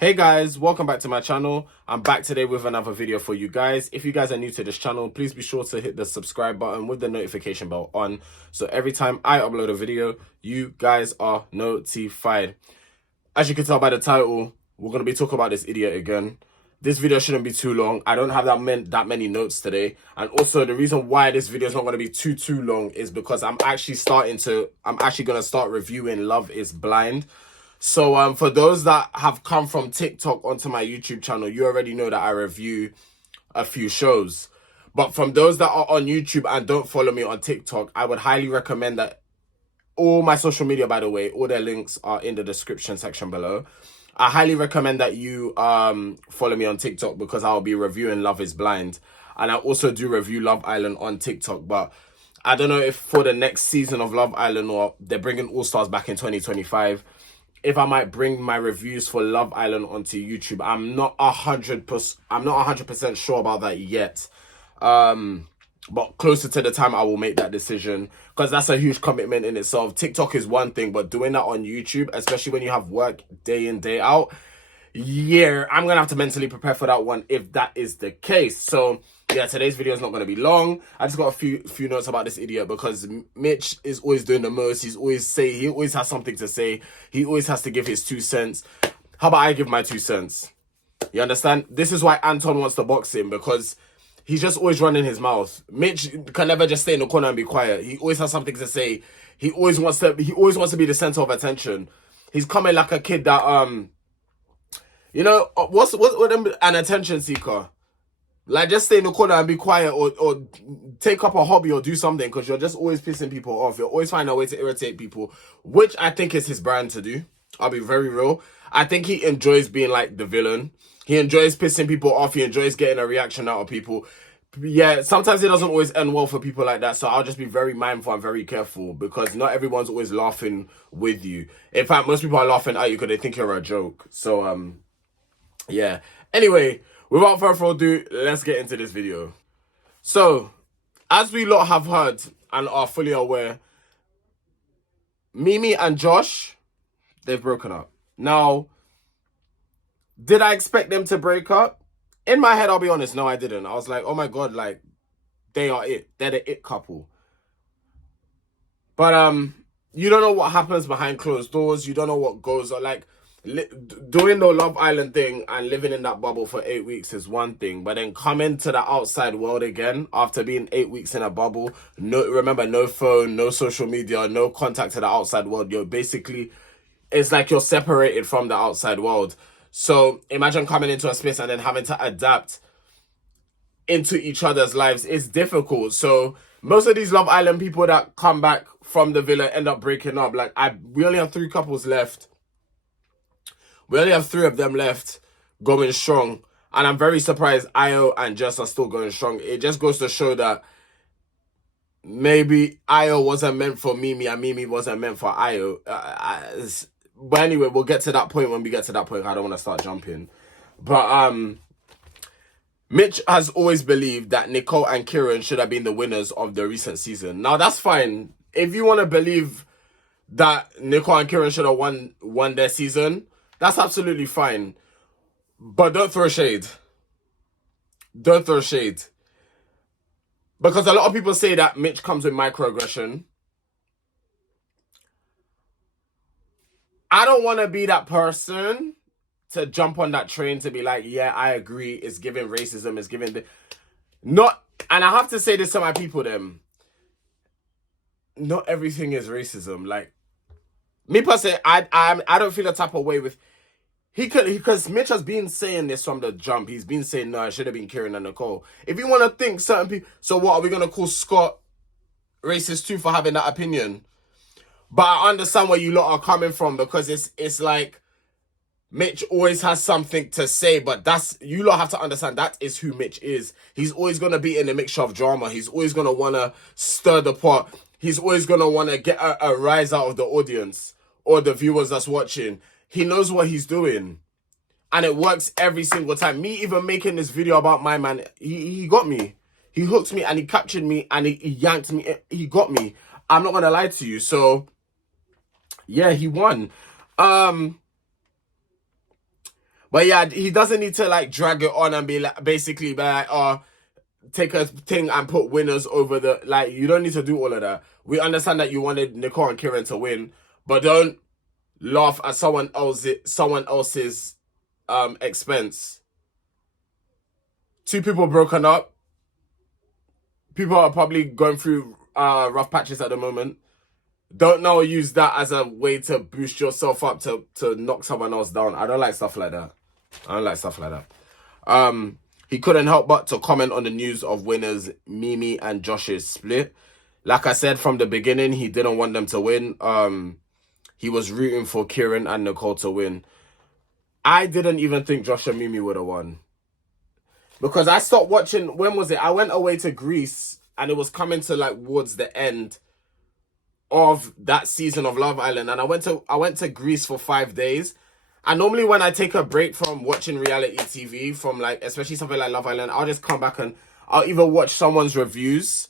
Hey guys, welcome back to my channel. I'm back today with another video for you guys. If you guys are new to this channel, please be sure to hit the subscribe button with the notification bell on. So every time I upload a video, you guys are notified. As you can tell by the title, we're going to be talking about this idiot again. This video shouldn't be too long. I don't have that many notes today. And also the reason why this video is not going to be too long is because I'm actually going to start reviewing Love is Blind. So for those that have come from TikTok onto my YouTube channel, you already know that I review a few shows. But from those that are on YouTube and don't follow me on TikTok, I would highly recommend that all my social media, by the way, all their links are in the description section below. I highly recommend that you follow me on TikTok because I'll be reviewing Love is Blind. And I also do review Love Island on TikTok. But I don't know if for the next season of Love Island or they're bringing All Stars back in 2025, if I might bring my reviews for Love Island onto YouTube. I'm not 100% sure about that yet. But closer to the time, I will make that decision because that's a huge commitment in itself. TikTok is one thing, but doing that on YouTube, especially when you have work day in, day out, yeah, I'm going to have to mentally prepare for that one if that is the case. So yeah, today's video is not going to be long. I just got a few notes about this idiot because Mitch is always doing the most. He always has something to say. He always has to give his 2 cents. How about I give my 2 cents? You understand? This is why Anton wants to box him, because he's just always running his mouth. Mitch can never just stay in the corner and be quiet. He always has something to say. He always wants to be the center of attention. He's coming like a kid that you know, what's an attention seeker. Like, just stay in the corner and be quiet, or take up a hobby or do something, because you're just always pissing people off. You're always finding a way to irritate people, which I think is his brand to do. I'll be very real. I think he enjoys being like the villain. He enjoys pissing people off. He enjoys getting a reaction out of people. Yeah, sometimes it doesn't always end well for people like that. So I'll just be very mindful and very careful, because not everyone's always laughing with you. In fact, most people are laughing at you because they think you're a joke. So, yeah. Anyway, without further ado, let's get into this video. So, as we lot have heard and are fully aware, Mimi and Josh, they've broken up. Now, did I expect them to break up? In my head, I'll be honest, no, I didn't. I was like, oh my God, like, they are it. They're the it couple. But, you don't know what happens behind closed doors. You don't know what goes on. Like, doing the Love Island thing and living in that bubble for 8 weeks is one thing, but then coming to the outside world again after being 8 weeks in a bubble, remember, no phone, no social media, no contact to the outside world. It's like you're separated from the outside world. So imagine coming into a space and then having to adapt into each other's lives. It's difficult. So most of these Love Island people that come back from the villa end up breaking up. Like, we only have 3 couples left. We only have 3 of them left going strong. And I'm very surprised Io and Jess are still going strong. It just goes to show that maybe Io wasn't meant for Mimi and Mimi wasn't meant for Io. But anyway, we'll get to that point when we get to that point. I don't want to start jumping. But Mitch has always believed that Nicole and Kieran should have been the winners of the recent season. Now, that's fine. If you want to believe that Nicole and Kieran should have won their season, that's absolutely fine. But don't throw shade. Don't throw shade. Because a lot of people say that Mitch comes with microaggression. I don't want to be that person to jump on that train to be like, yeah, I agree. It's giving racism. It's giving not. And I have to say this to my people, them. Not everything is racism. Like, me personally, I don't feel the type of way with because Mitch has been saying this from the jump. He's been saying, no, it should have been Kieran and Nicole. If you want to think certain people, so what, are we going to call Scott racist too for having that opinion? But I understand where you lot are coming from, because it's like Mitch always has something to say, but you lot have to understand that is who Mitch is. He's always going to be in a mixture of drama. He's always going to want to stir the pot. He's always going to want to get a rise out of the audience or the viewers that's watching. He knows what he's doing. And it works every single time. Me even making this video about my man, he got me. He hooked me and he captured me and he yanked me. He got me. I'm not going to lie to you. So, yeah, he won. But yeah, he doesn't need to like drag it on and be like, basically be like, oh, take a thing and put winners over the, like, you don't need to do all of that. We understand that you wanted Nicole and Kieran to win, but don't laugh at someone else's expense. Two people broken up. People are probably going through rough patches at the moment. Don't now use that as a way to boost yourself up to knock someone else down. I don't like stuff like that. I don't like stuff like that. He couldn't help but to comment on the news of winners Mimi and Josh's split. Like I said from the beginning, he didn't want them to win. He was rooting for Kieran and Nicole to win. I didn't even think Josh and Mimi would have won. Because I stopped watching, when was it? I went away to Greece and it was coming to like towards the end of that season of Love Island. And I went to Greece for 5 days. And normally when I take a break from watching reality TV, from like, especially something like Love Island, I'll just come back and I'll either watch someone's reviews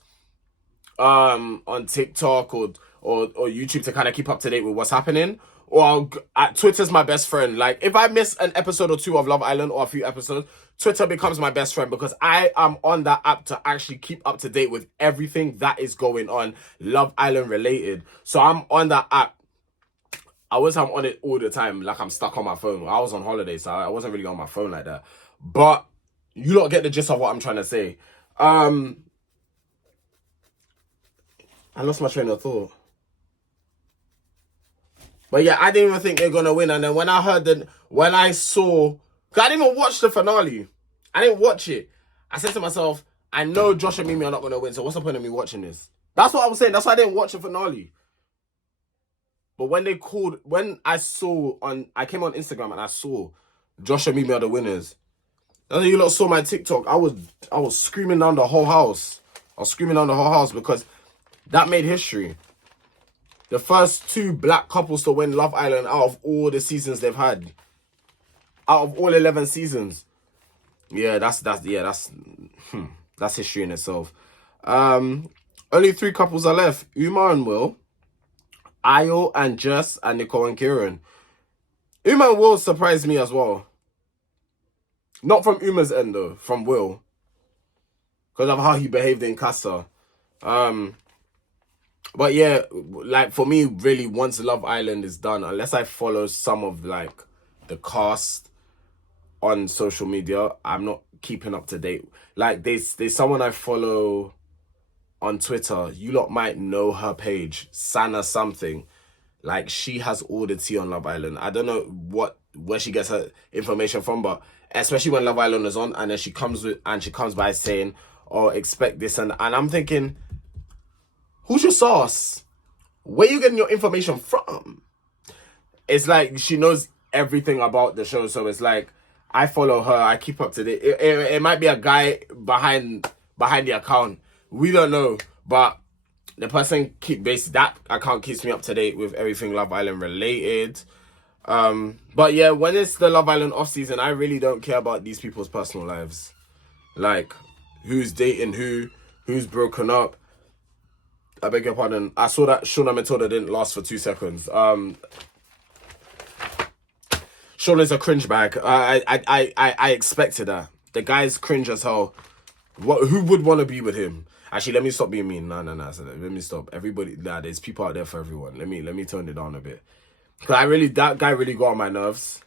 on TikTok or YouTube to kind of keep up to date with what's happening. Or Twitter's my best friend. Like, if I miss an episode or two of Love Island or a few episodes, Twitter becomes my best friend because I am on that app to actually keep up to date with everything that is going on Love Island related. So I'm on that app. I was on it all the time, like I'm stuck on my phone. I was on holiday, so I wasn't really on my phone like that. But you don't get the gist of what I'm trying to say. I lost my train of thought. But yeah, I didn't even think they're gonna win. And then when I saw, cause I didn't even watch the finale. I didn't watch it. I said to myself, I know Josh and Mimi are not gonna win, so what's the point of me watching this? That's what I was saying. That's why I didn't watch the finale. But when I came on Instagram and I saw Josh and Mimi are the winners. And you lot saw my TikTok. I was screaming down the whole house. I was screaming down the whole house because that made history. The first two black couples to win Love Island out of all the seasons they've had. Out of all 11 seasons. Yeah, that's history in itself. Only 3 couples are left. Uma and Will, Ayo and Jess, and Nicole and Kieran. Uma and Will surprised me as well. Not from Uma's end though, from Will. Because of how he behaved in Casa. But yeah, like for me, really, once Love Island is done, unless I follow some of like the cast on social media, I'm not keeping up to date. Like there's someone I follow on Twitter. You lot might know her page, Sana something. Like she has all the tea on Love Island. I don't know where she gets her information from, but especially when Love Island is on, and then she comes by saying, "Oh, expect this," and I'm thinking, who's your source? Where you getting your information from? It's like she knows everything about the show, so it's like I follow her, I keep up to date. It might be a guy behind the account. We don't know, but the person that account keeps me up to date with everything Love Island related. But yeah, when it's the Love Island off season, I really don't care about these people's personal lives. Like who's dating who's broken up. I beg your pardon. I saw that Shauna Matilda didn't last for 2 seconds. Shauna's a cringe bag. I expected that. The guy's cringe as hell. Who would want to be with him? Actually, let me stop being mean. No. Let me stop. Everybody, there's people out there for everyone. Let me tone it down a bit. Cause that guy really got on my nerves.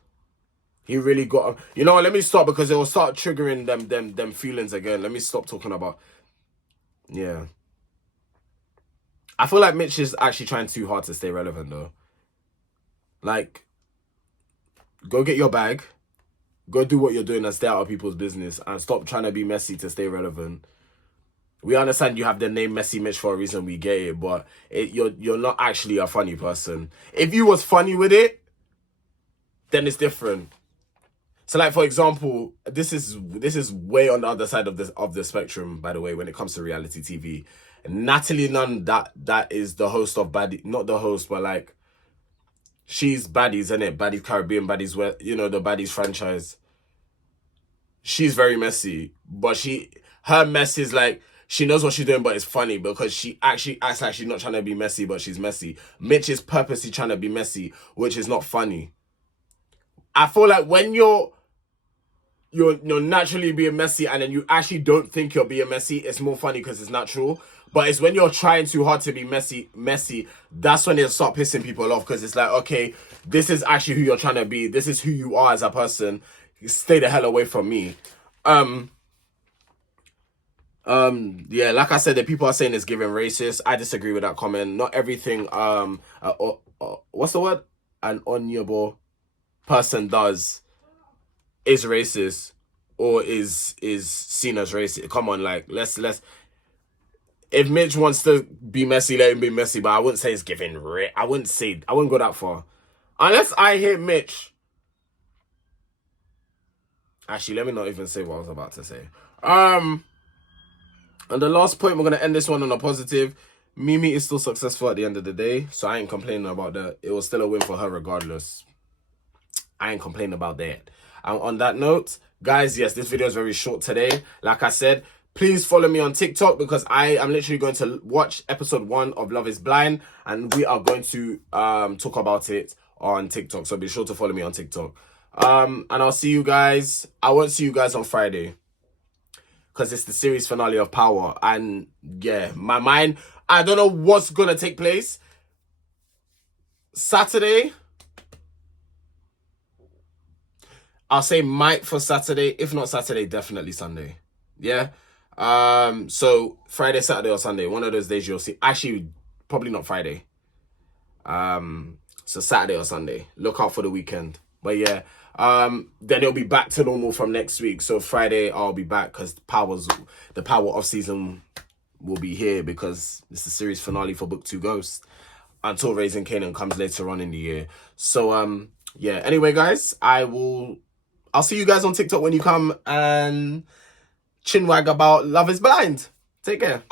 He really got. You know what? Let me stop because it will start triggering them feelings again. Let me stop talking about. Yeah. I feel like Mitch is actually trying too hard to stay relevant though. Like, go get your bag, go do what you're doing and stay out of people's business and stop trying to be messy to stay relevant. We understand you have the name Messy Mitch for a reason, we get it, but you're not actually a funny person. If you was funny with it, then it's different. So like, for example, this is way on the other side of the spectrum, by the way, when it comes to reality TV. Natalie Nunn, that is the host of Baddies, not the host, but like, she's Baddies, isn't it? Baddies Caribbean, Baddies, where, you know, the Baddies franchise. She's very messy, but her mess is like, she knows what she's doing, but it's funny because she actually acts like she's not trying to be messy, but she's messy. Mitch is purposely trying to be messy, which is not funny. I feel like when you're you're naturally being messy, and then you actually don't think you're being messy, it's more funny because it's natural. But it's when you're trying too hard to be messy, that's when it start pissing people off, because it's like, okay, this is actually who you're trying to be. This is who you are as a person. Stay the hell away from me. Yeah, like I said, the people are saying it's giving racist. I disagree with that comment. Not everything what's the word? An honorable person does is racist or is seen as racist. Come on, like let's if Mitch wants to be messy, let him be messy, but I wouldn't say it's giving I wouldn't go that far. Unless I hear Mitch. Actually, let me not even say what I was about to say. And the last point, we're going to end this one on a positive. Mimi is still successful at the end of the day, so I ain't complaining about that. It was still a win for her regardless. I ain't complaining about that. And on that note, guys, yes, this video is very short today. Like I said, please follow me on TikTok, because I am literally going to watch episode 1 of Love is Blind, and we are going to talk about it on TikTok. So be sure to follow me on TikTok. And I'll see you guys. I won't see you guys on Friday, because it's the series finale of Power. And yeah, my mind, I don't know what's going to take place. Saturday, I'll say might for Saturday. If not Saturday, definitely Sunday. Yeah. So Friday, Saturday, or Sunday, one of those days you'll see. Actually, probably not Friday. So Saturday or Sunday. Look out for the weekend. But yeah, then it'll be back to normal from next week. So Friday I'll be back, because the Power off season will be here, because it's the series finale for book 2 Ghost, until Raising Kanan comes later on in the year. So yeah, anyway guys, I'll see you guys on TikTok when you come and chinwag about Love is Blind. Take care.